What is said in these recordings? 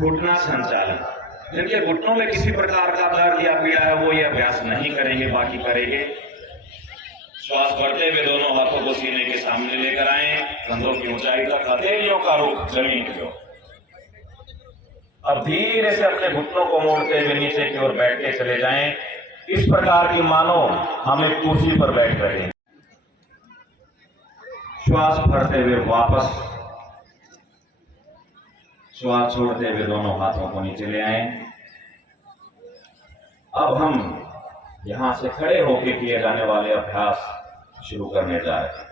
घुटना संचालन। जिनके घुटनों में किसी प्रकार का दर्द या पीड़ा है वो ये अभ्यास नहीं करेंगे, बाकी करेंगे। श्वास भरते हुए दोनों हाथों को सीने के सामने लेकर आए, कंधों की ऊंचाई तक, हथेलियों का रुख जमीन की ओर। अब धीरे से अपने घुटनों को मोड़ते हुए नीचे की ओर बैठते चले जाएं, इस प्रकार की मानो हम एक कुर्सी पर बैठ रहे हैं। श्वास भरते हुए वापस, श्वास छोड़ते हुए दोनों हाथों को नीचे ले आए। अब हम यहां से खड़े होकर किए जाने वाले अभ्यास शुरू करने जा रहे हैं।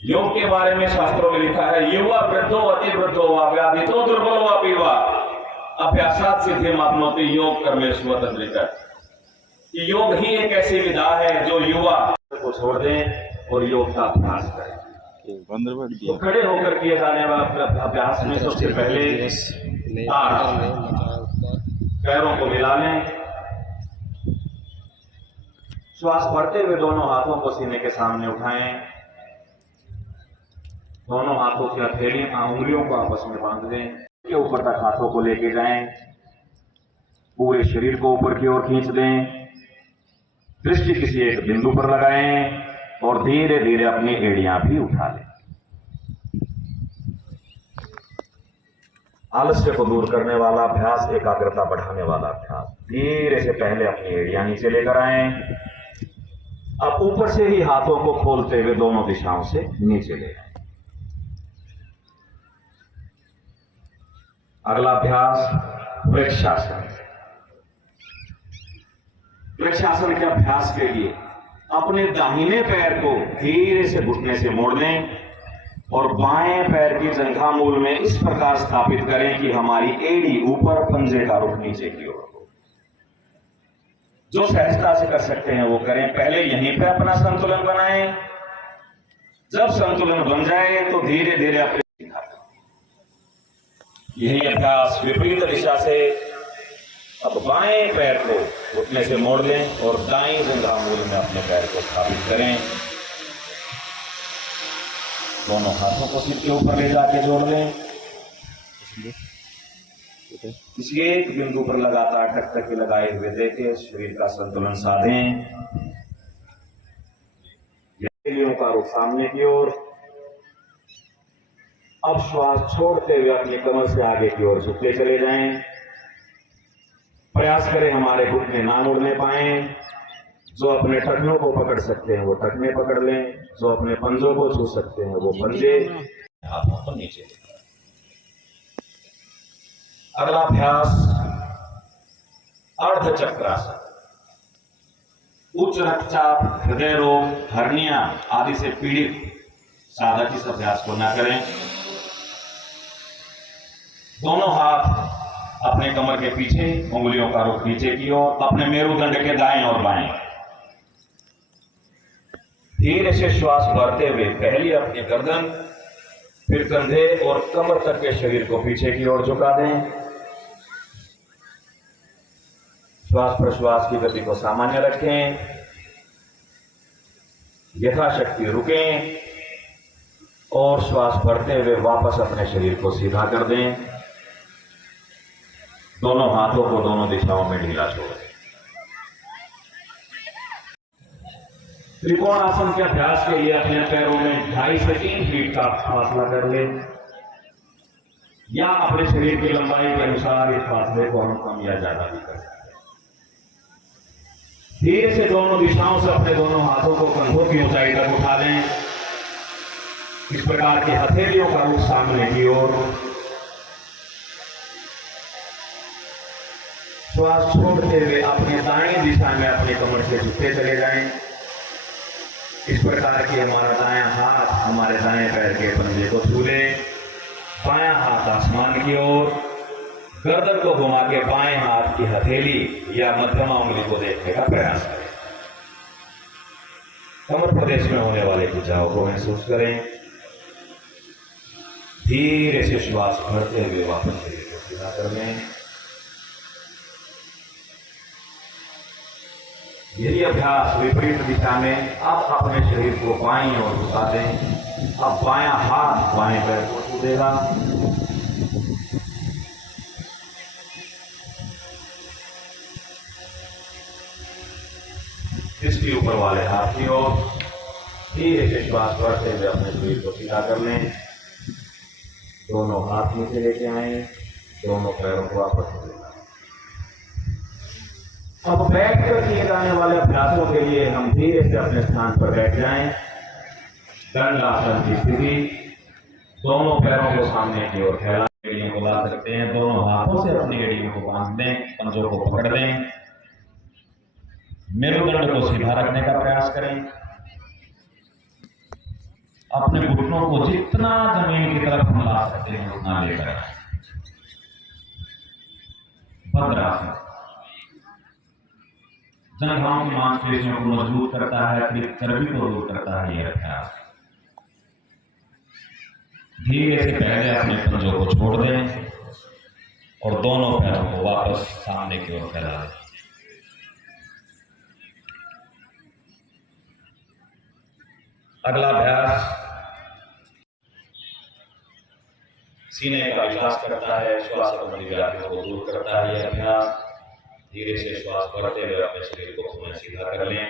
योग के बारे में शास्त्रों में लिखा है, युवा वृद्धो अति वृद्धो वा व्याधितो दुर्बलो वा पीवा अभ्यासात सिद्धिम आपनोति योग कर्मेश्वर तंत्रिका। योग ही एक ऐसी विधा है जो युवा को छोड़ दें और योग का अभ्यास करें। तो खड़े होकर किए जाने वाले अभ्यास में सबसे पहले पैरों को मिला लें। श्वास भरते हुए दोनों हाथों को सीने के सामने उठाएं। दोनों हाथों की हथेलियां उंगलियों को आपस में बांध दें। के ऊपर तक हाथों को लेके जाएं। पूरे शरीर को ऊपर की ओर खींच दें। दृष्टि किसी एक बिंदु पर लगाएं और धीरे धीरे अपनी एड़ियां भी उठा लें। आलस्य को दूर करने वाला अभ्यास, एकाग्रता बढ़ाने वाला अभ्यास। धीरे से पहले अपनी एड़ियां नीचे लेकर आएं। अब ऊपर से ही हाथों को खोलते हुए दोनों दिशाओं से नीचे ले आएं। अगला अभ्यास वृक्षासन। वृक्षासन के अभ्यास के लिए अपने दाहिने पैर को धीरे से घुटने से मोड़ लें और बाएं पैर की जंघा मूल में इस प्रकार स्थापित करें कि हमारी एड़ी ऊपर, पंजे का रुख नीचे की ओर हो। जो सहजता से कर सकते हैं वो करें। पहले यहीं पे अपना संतुलन बनाएं। जब संतुलन बन जाए तो धीरे धीरे अपने यही अभ्यास विपरीत दिशा से। अब बाएं पैर को घुटने से मोड़ लें और दाएं जंघा मूल में अपने पैर को स्थापित करें। दोनों हाथों को सिर के ऊपर ले जाके जोड़ लें। किसी एक बिंदु पर लगातार टकटकी लगाए हुए देखें, शरीर का संतुलन साधें। हथेलियों का रुख सामने की ओर। अब श्वास छोड़ते हुए अपनी कमर से आगे की ओर झुकते चले जाएं। प्रयास करें हमारे घुटने ना मुड़ने पाए। जो अपने टखनों को पकड़ सकते हैं वो टखने पकड़ लें। जो अपने पंजों को छू सकते हैं वो पंजे। हाथों को नीचे। अगला अभ्यास अर्धचक्रासन। उच्च रक्तचाप, हृदय रोग, हर्निया आदि से पीड़ित साधक इस अभ्यास को न करें। दोनों हाथ अपने कमर के पीछे, उंगलियों का रुख नीचे की ओर, अपने मेरुदंड के दाएं और बाएं। धीरे से श्वास भरते हुए पहले अपनी गर्दन, फिर कंधे और कमर तक के शरीर को पीछे की ओर झुका दें। श्वास प्रश्वास की गति को सामान्य रखें। यथाशक्ति रुकें और श्वास भरते हुए वापस अपने शरीर को सीधा कर दें। दोनों हाथों को दोनों दिशाओं में ढीला छोड़ दें। त्रिकोण आसन के अभ्यास के लिए अपने पैरों में 2.5 से 3 फीट का फासला कर लें या अपने शरीर की लंबाई के अनुसार इस फासले को हम कम या ज्यादा भी कर सकते हैं। धीरे से दोनों दिशाओं से अपने दोनों हाथों को कंधों की ऊंचाई तक उठा लें। इस प्रकार की हथेलियों का रुख सामने की ओर। श्वास छोड़ते हुए अपने दाएं दिशा में अपनी कमर से झुकते चले जाएं। इस प्रकार की हमारा दायां हाथ हमारे दाएं पैर के पंजे को छू ले। बायां हाथ आसमान की ओर। गर्दन को घुमा के बाएं हाथ की हथेली या मध्यमा उंगली को देखने का प्रयास करें। कमर प्रदेश में होने वाले खिंचाव को महसूस करें। धीरे से श्वास भरते हुए वापस शरीर को सीधा कर लें। यही अभ्यास विपरीत दिशा में आप अपने शरीर को बाईं ओर झुका दें। अब बायां हाथ बाएं पैर को छू देगा। ऊपर वाले हाथ की ओर धीरे से श्वास भरते हुए अपने शरीर को सीधा कर लें। दोनों हाथ नीचे लेके आए, दोनों पैरों को वापस लेना। अब बैठ कर किए जाने वाले अभ्यासों के लिए हम धीरे से अपने स्थान पर बैठ जाएं। दंडासन की स्थिति, दोनों पैरों को सामने की ओर फैला, एड़ियों को ला सकते हैं। दोनों हाथों से अपनी एड़ियों को बांध दें, पंजों को पकड़ दें। मेरुदंड को सीधा रखने का प्रयास करें। अपने घुटनों को जितना जमीन की तरफ हम ला सकते हैं उतना लेकर भद्रासन। जंघाओं की मांसपेशियों को मजबूत करता है, चर्बी को दूर करता है यह अभ्यास। धीरे से पहले अपने पंजों को छोड़ दें और दोनों पैरों को वापस सामने की ओर फैला दें। अगला अभ्यास सीने का विकास करता है, श्वास संबंधी व्याधियों को दूर करता है यह अभ्यास। धीरे से श्वास भरते हुए अपने शरीर को पुनः सीधा कर लें।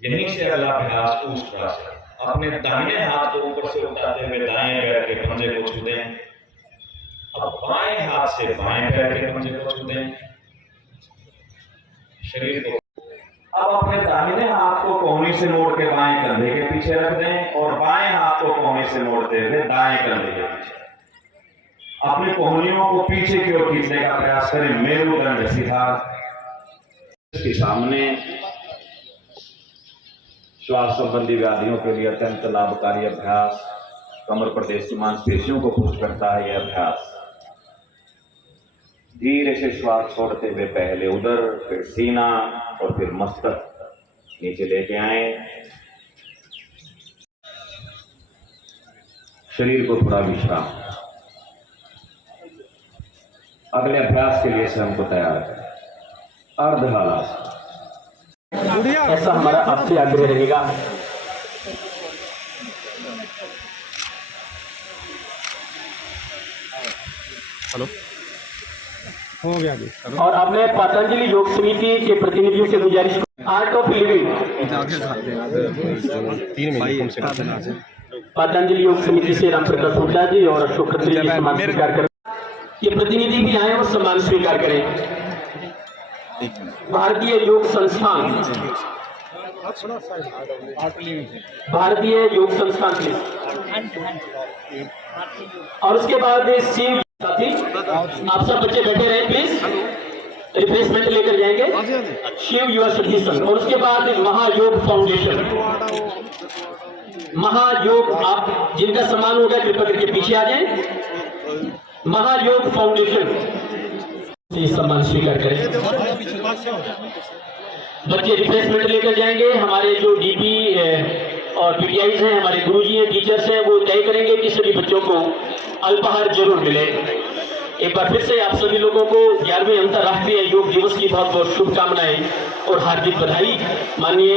यहीं से अगला अभ्यास ऊष्ट्रासन। अपने दाहिने हाथ को ऊपर से उठाते हुए दाएं पैर के पंजे को छू दें। अब बाएं हाथ से बाएं पैर के पंजे को छू दें। शरीर को अब अपने दाहिने हाथ को कोहनी से मोड़ के बाएं कंधे के पीछे रख दें और बाएं हाथ को कोहनी से मोड़ते हुए दाएं कंधे के पीछे। अपनी कोहनियों को पीछे की ओर खींचने का प्रयास करें। मेरुदंड सीधा इसके सामने। श्वास संबंधी व्याधियों के लिए अत्यंत लाभकारी अभ्यास। कमर प्रदेश की मांसपेशियों को पुष्ट करता है यह अभ्यास। धीरे से श्वास छोड़ते हुए पहले उदर, फिर सीना और फिर मस्तक नीचे लेके आए। शरीर को थोड़ा विश्राम। अगले अभ्यास के लिए स्वयं को तैयार करें। अर्धहलासन। ऐसा हमारा आपसे आग्रह रहेगा। हेलो, हो गया जी। और आपने पतंजलि योग समिति के प्रतिनिधियों से गुजारिश, आर्ट ऑफ लिविंग पतंजलि योग समिति से रामप्रकाश हुड्डा जी और अशोक खत्री जी सम्मान स्वीकार करें। ये प्रतिनिधि भी आए और सम्मान स्वीकार करें। भारतीय योग संस्थान, भारतीय योग संस्थान और उसके बाद शिव साथी, आप सब बच्चे बैठे रहे प्लीज, रिफ्रेशमेंट लेकर जाएंगे। शिव युवा सिद्धि संघ और उसके बाद महायोग फाउंडेशन। महायोग, आप जिनका सम्मान होगा कृपया करके पीछे आ जाएं। महायोग फाउंडेशन से सम्मान स्वीकार करें। बच्चे रिफ्रेशमेंट लेकर जाएंगे। हमारे जो डीपी और पीटीआईज हैं, हमारे गुरुजी हैं, टीचर्स हैं, वो तय करेंगे कि सभी बच्चों को अल्पाहार जरूर मिले। एक बार फिर से आप सभी लोगों को 11वें अंतर्राष्ट्रीय योग दिवस की बहुत बहुत शुभकामनाएं और हार्दिक बधाई। माननीय